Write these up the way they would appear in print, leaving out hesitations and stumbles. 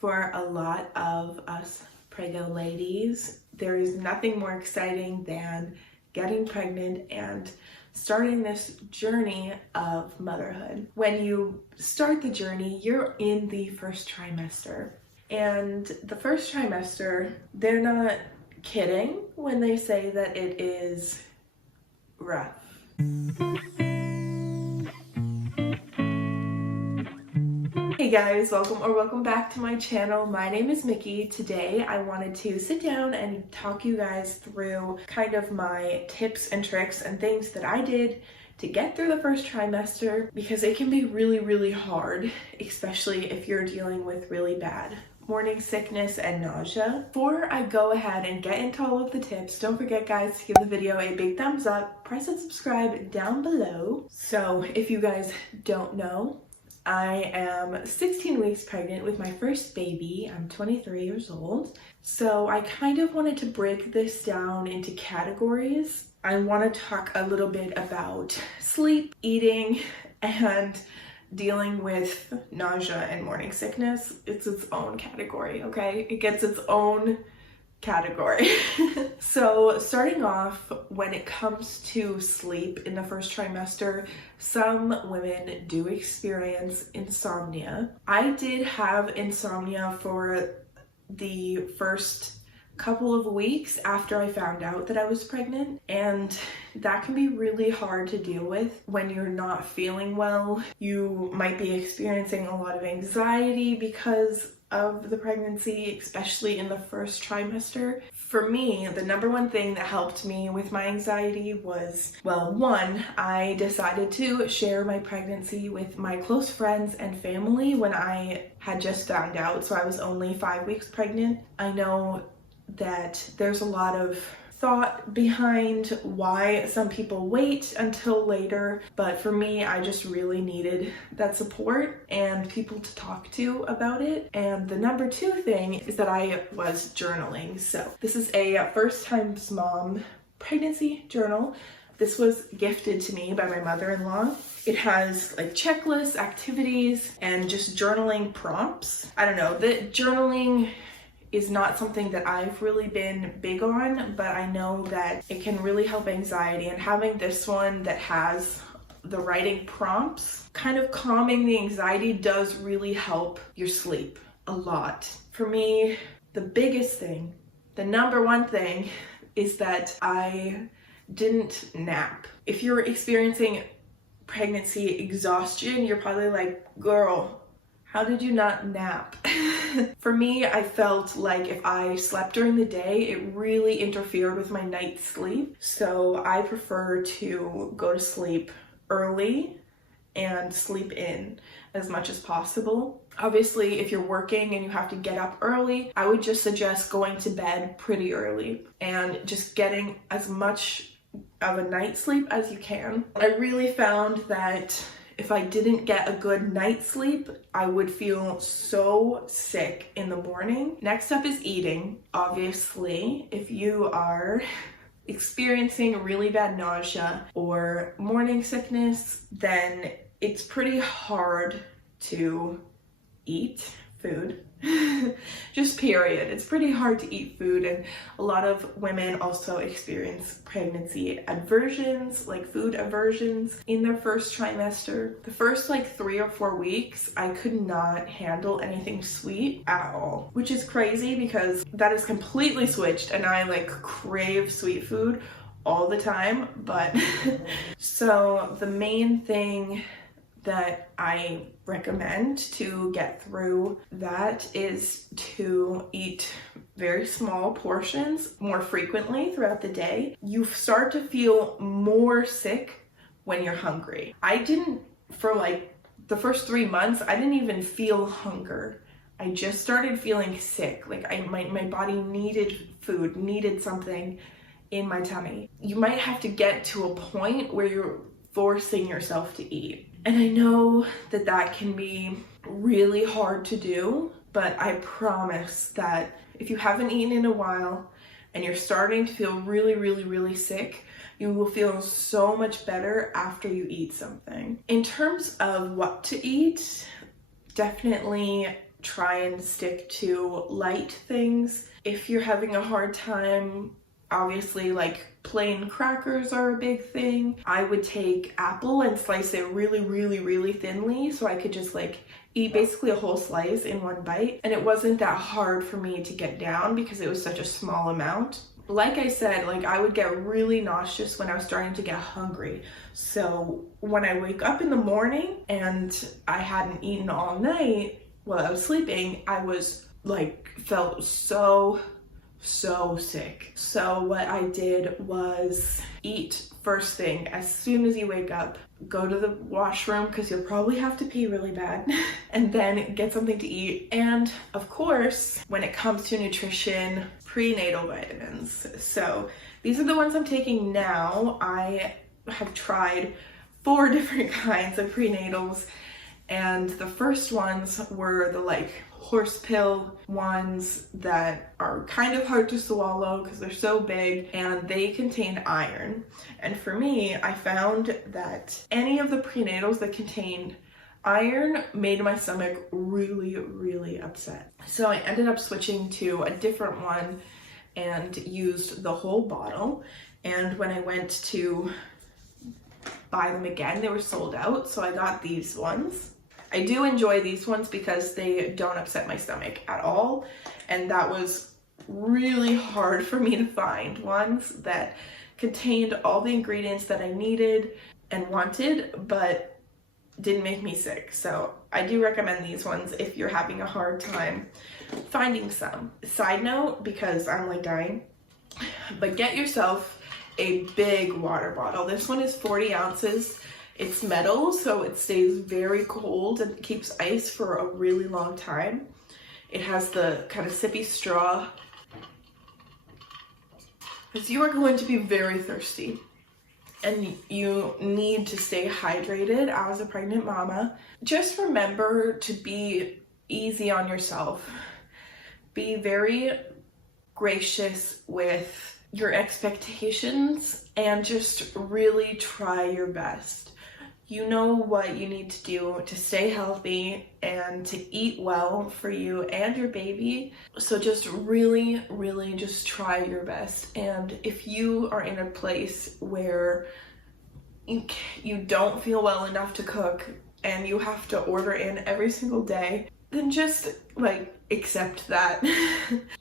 For a lot of us preggo ladies, there is nothing more exciting than getting pregnant and starting this journey of motherhood. When you start the journey, you're in the first trimester. And the first trimester, they're not kidding when they say that it is rough. Hey guys, welcome back to my channel. My name is Mickey. Today I wanted to sit down and talk you guys through kind of my tips and tricks and things that I did to get through the first trimester, because it can be really hard, especially if you're dealing with really bad morning sickness and nausea. Before I go ahead and get into all of the tips, don't forget guys to give the video a big thumbs up, press and subscribe down below. So if you guys don't know, I am 16 weeks pregnant with my first baby. I'm 23 years old. So I kind of wanted to break this down into categories. I want to talk a little bit about sleep, eating, and dealing with nausea and morning sickness. It's its own category, okay? It gets its own category. So starting off, when it comes to sleep in the first trimester, some women do experience insomnia. I did have insomnia for the first couple of weeks after I found out that I was pregnant, and that can be really hard to deal with when you're not feeling well. You might be experiencing a lot of anxiety because of the pregnancy, especially in the first trimester. For me, the number one thing that helped me with my anxiety was, well, one, I decided to share my pregnancy with my close friends and family when I had just found out, so I was only 5 weeks pregnant. I know that there's a lot of thought behind why some people wait until later, but for me, I just really needed that support and people to talk to about it. And the number two thing is that I was journaling. So this is a first time mom pregnancy journal. This was gifted to me by my mother-in-law. It has like checklists, activities, and just journaling prompts. I don't know, the journaling is not something that I've really been big on, but I know that it can really help anxiety, and having this one that has the writing prompts, kind of calming the anxiety, does really help your sleep a lot. For me, the biggest thing, the number one thing, is that I didn't nap. If you're experiencing pregnancy exhaustion, you're probably like, girl, how did you not nap? For me, I felt like if I slept during the day, it really interfered with my night's sleep. So I prefer to go to sleep early and sleep in as much as possible. Obviously, if you're working and you have to get up early, I would just suggest going to bed pretty early and just getting as much of a night's sleep as you can. I really found that if I didn't get a good night's sleep, I would feel so sick in the morning. Next up is eating. Obviously, if you are experiencing really bad nausea or morning sickness, then it's pretty hard to eat food. Just period. It's pretty hard to eat food, and a lot of women also experience pregnancy aversions, like food aversions, in their first trimester. The first like 3 or 4 weeks, I could not handle anything sweet at all, which is crazy because that is completely switched and I like crave sweet food all the time. But so the main thing that I recommend to get through that is to eat very small portions more frequently throughout the day. You start to feel more sick when you're hungry. I didn't, for like the first 3 months, I didn't even feel hunger. I just started feeling sick. Like my body needed food, needed something in my tummy. You might have to get to a point where you're forcing yourself to eat. And I know that that can be really hard to do, but I promise that if you haven't eaten in a while and you're starting to feel really sick, you will feel so much better after you eat something. In terms of what to eat, definitely try and stick to light things. If you're having a hard time, obviously like plain crackers are a big thing. I would take apple and slice it really thinly so I could just like eat basically a whole slice in one bite, and it wasn't that hard for me to get down because it was such a small amount. Like I said, like I would get really nauseous when I was starting to get hungry. So when I wake up in the morning and I hadn't eaten all night while I was sleeping, I was like, felt so sick. So what I did was eat first thing as soon as you wake up, go to the washroom because you'll probably have to pee really bad, and then get something to eat. And of course, when it comes to nutrition, prenatal vitamins. So these are the ones I'm taking now. I have tried 4 different kinds of prenatals, and the first ones were the like horse pill ones that are kind of hard to swallow because they're so big, and they contain iron. And for me, I found that any of the prenatals that contained iron made my stomach really upset. So I ended up switching to a different one and used the whole bottle. And when I went to buy them again, they were sold out, so I got these ones. I do enjoy these ones because they don't upset my stomach at all, and that was really hard for me to find ones that contained all the ingredients that I needed and wanted but didn't make me sick. So I do recommend these ones if you're having a hard time finding some. Side note, because I'm like dying, but get yourself a big water bottle. This one is 40 ounces. It's metal, so it stays very cold and keeps ice for a really long time. It has the kind of sippy straw, because you are going to be very thirsty and you need to stay hydrated as a pregnant mama. Just remember to be easy on yourself. Be very gracious with your expectations and just really try your best. You know what you need to do to stay healthy and to eat well for you and your baby. So just really just try your best. And if you are in a place where you don't feel well enough to cook and you have to order in every single day, then just like accept that.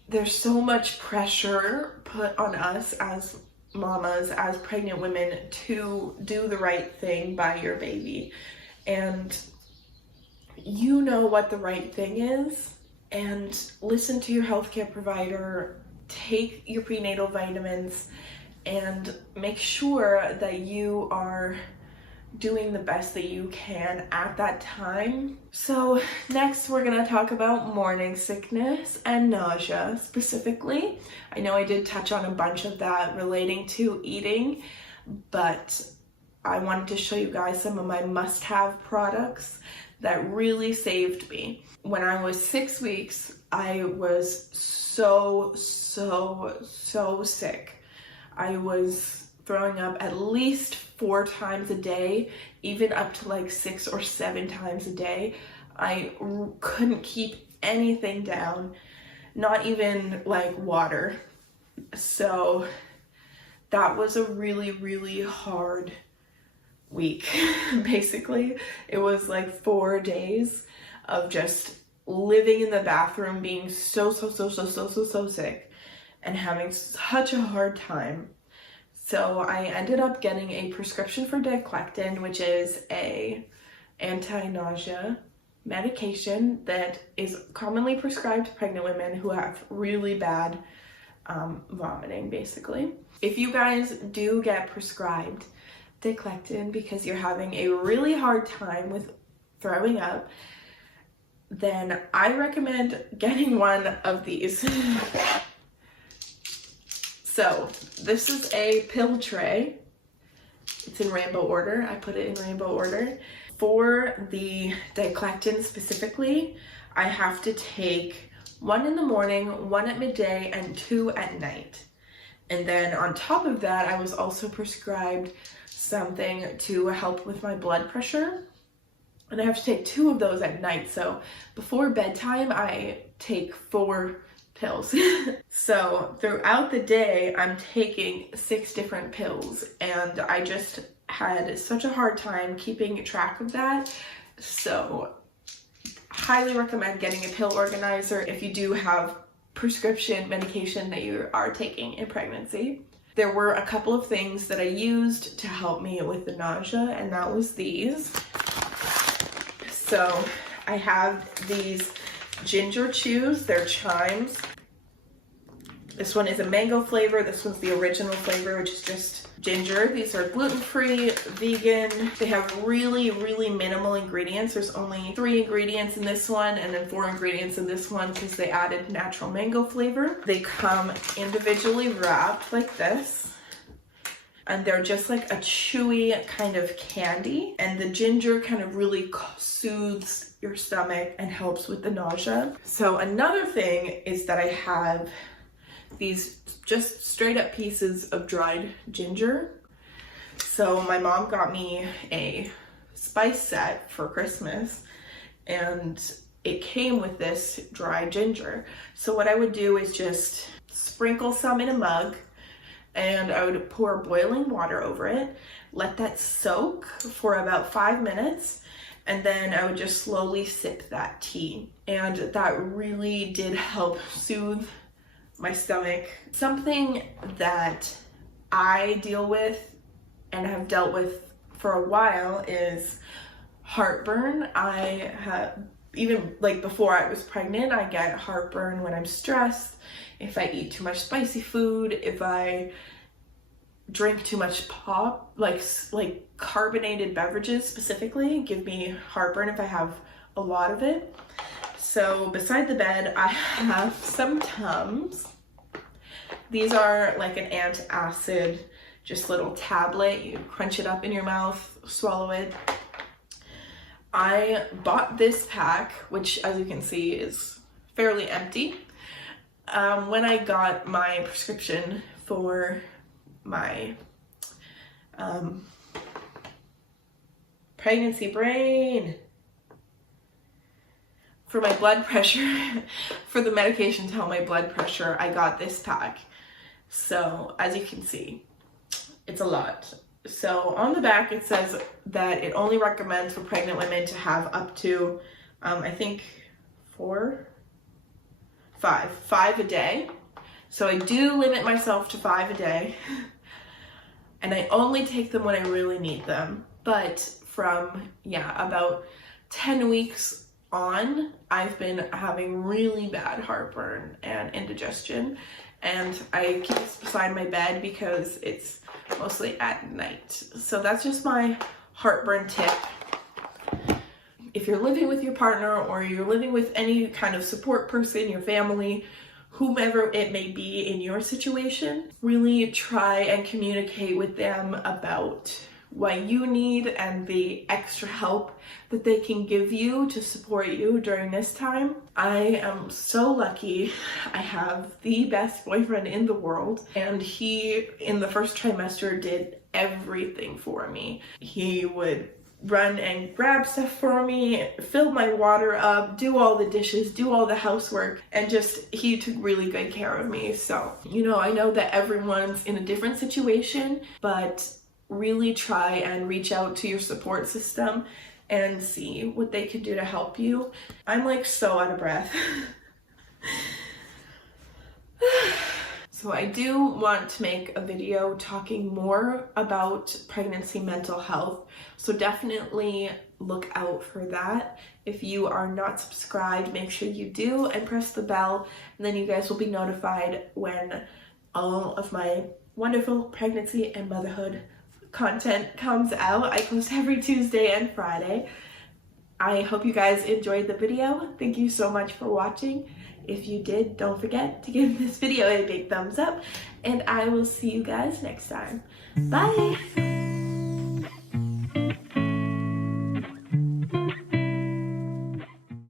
There's so much pressure put on us as mamas, as pregnant women, to do the right thing by your baby, and you know what the right thing is. And listen to your healthcare provider, take your prenatal vitamins, and make sure that you are doing the best that you can at that time. So next we're gonna talk about morning sickness and nausea specifically. I know I did touch on a bunch of that relating to eating, but I wanted to show you guys some of my must-have products that really saved me. When I was 6 weeks, I was so sick. I was throwing up at least 4 times a day, even up to like 6 or 7 times a day. I couldn't keep anything down, not even like water. So that was a really hard week. Basically, it was like 4 days of just living in the bathroom, being so sick and having such a hard time. So I ended up getting a prescription for diclexin, which is a anti-nausea medication that is commonly prescribed to pregnant women who have really bad vomiting, basically. If you guys do get prescribed diclexin because you're having a really hard time with throwing up, then I recommend getting one of these. So this is a pill tray. It's in rainbow order. I put it in rainbow order. For the diclexin specifically, I have to take 1 in the morning, 1 at midday, and 2 at night. And then on top of that, I was also prescribed something to help with my blood pressure. and I have to take 2 of those at night. So before bedtime, I take 4 pills. So throughout the day, I'm taking 6 different pills, and I just had such a hard time keeping track of that. So highly recommend getting a pill organizer if you do have prescription medication that you are taking in pregnancy. There were a couple of things that I used to help me with the nausea, and that was these. So I have these ginger chews, they're chimes. This one is a mango flavor, this one's the original flavor, which is just ginger. These are gluten-free, vegan. They have really, really minimal ingredients. There's only 3 ingredients in this one and then 4 ingredients in this one because they added natural mango flavor. They come individually wrapped like this, and they're just like a chewy kind of candy, and the ginger kind of really soothes your stomach and helps with the nausea. So another thing is that I have these just straight up pieces of dried ginger. So my mom got me a spice set for Christmas, and it came with this dried ginger. So what I would do is just sprinkle some in a mug, and I would pour boiling water over it, let that soak for about 5 minutes, and then I would just slowly sip that tea. And that really did help soothe my stomach. Something that I deal with and have dealt with for a while is heartburn. I have, even like before I was pregnant, I get heartburn when I'm stressed, if I eat too much spicy food, if I drink too much pop, like carbonated beverages specifically, give me heartburn if I have a lot of it. So beside the bed, I have some Tums. These are like an antacid, just little tablet. You crunch it up in your mouth, swallow it. I bought this pack, which as you can see is fairly empty, when I got my prescription for my pregnancy brain. For my blood pressure, for the medication to help my blood pressure, I got this pack. So as you can see, it's a lot. So on the back it says that it only recommends for pregnant women to have up to, I think 5 a day. So I do limit myself to 5 a day, and I only take them when I really need them. But from, about 10 weeks on, I've been having really bad heartburn and indigestion, and I keep this beside my bed because it's mostly at night. So that's just my heartburn tip. If you're living with your partner or you're living with any kind of support person, your family, whomever it may be in your situation, really try and communicate with them about what you need and the extra help that they can give you to support you during this time. I am so lucky. I have the best boyfriend in the world, and he, in the first trimester, did everything for me. He would run and grab stuff for me, fill my water up, do all the dishes, do all the housework, and just, he took really good care of me. So, I know that everyone's in a different situation, but really try and reach out to your support system and see what they can do to help you. I'm like so out of breath. So I do want to make a video talking more about pregnancy mental health. So definitely look out for that. If you are not subscribed, make sure you do and press the bell, and then you guys will be notified when all of my wonderful pregnancy and motherhood content comes out. I post every Tuesday and Friday. I hope you guys enjoyed the video. Thank you so much for watching. If you did, don't forget to give this video a big thumbs up, and I will see you guys next time. Bye!